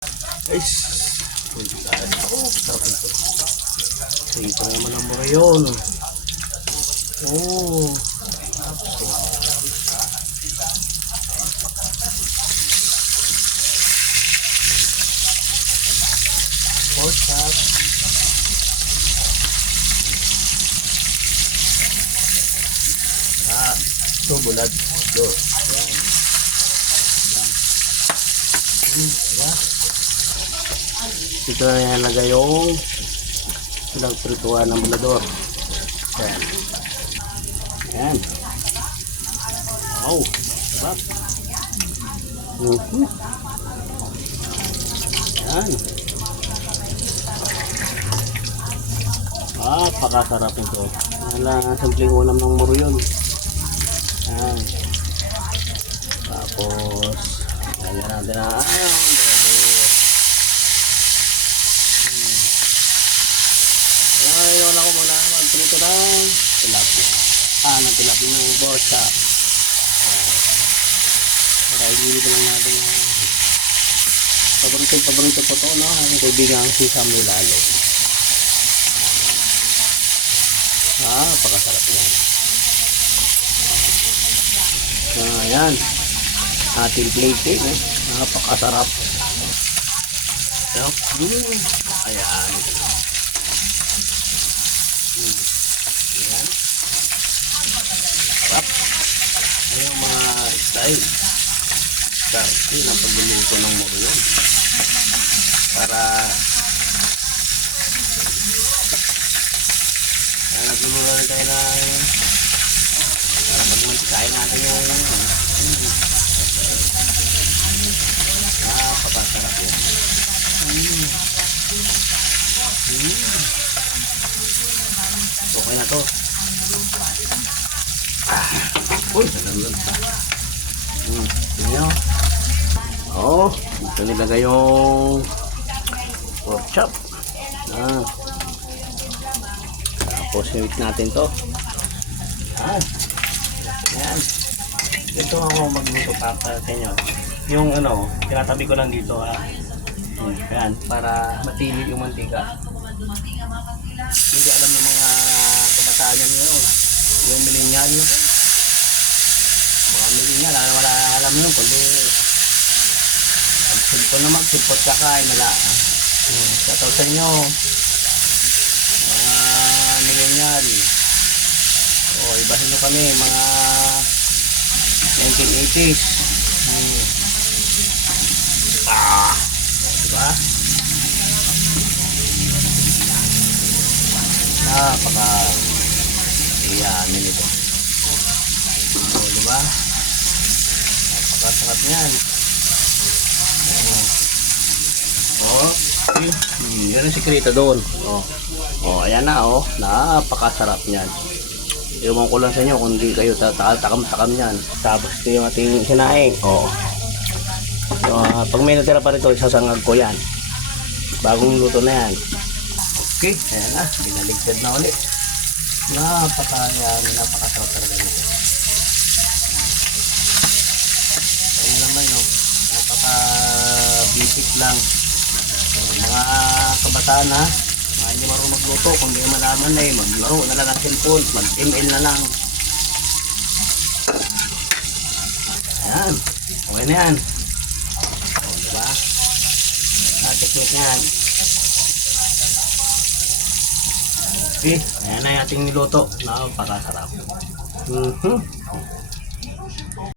Guys, sarap nito. Ito naman ang mura yun. Oh, pork chop. Ito bulat. Ito. Ayan. Diba? Ito na nalagay yung prituhan ng bulador. Ayan. Ayan. Wow. Sarap. Ayan. Pakasarap ito. Wala simpleng ulam ng muro yun. Ayan. Tapos lagyan natin na ngayon ako muna magprito ng tilapia. Ng tilapia ng pork chop. Para i-gilid lang natin yung paborito po to, no? Ang kaibigan si Samuel Lalo. Pakasarap yan. Ayan. Ating plating, eh. Napakasarap. Ayan. Ayan. Sarap. Ayan yung mga style. Starte ng pagluluto ng muro yun. Para nagluluto na tayo ng para pagmantikain natin yung pakasarap yun. Okay na to. Uy, nalaglag pa. Tingnan nyo. Ito nilagay yung pork chop. Tapos i-mix natin to. Ayan. Ito ako magluto pa sa inyo. Yung tinatabi ko lang dito. Ayan, para matilid yung mantika. Hindi alam ng mga kabataan yun. Yung millennial. Mga millennial, wala alam yun. Kundi magsilpon na magsilpot kakain nila. Shoutout sa inyo. Mga millennial. Ibahin nyo kami. Mga 1980s. Diba? Iyanin ito. Diba? Napakasarap yan. Yan ang sikreto doon. Ayan na, napakasarap niyan. Iwan ko lang sa inyo kung hindi kayo takam-takam yan. Tapos ito yung ating sinaing. Pag may natira pa rito, isasangag ko yan. Bagong luto na yan. Okay, ayan na. Binaligtad na ulit. Napakasarap talaga nito. Ayan naman, napaka-basic lang. Mga kabataan na hindi marunong magluto, kung hindi malaman na maglaro na lang ng cellphone, mag-email na lang. Ayan, okay na yan. Diba? Technique na yan. Okay, ayan na yung ating niluto. Napakasarap.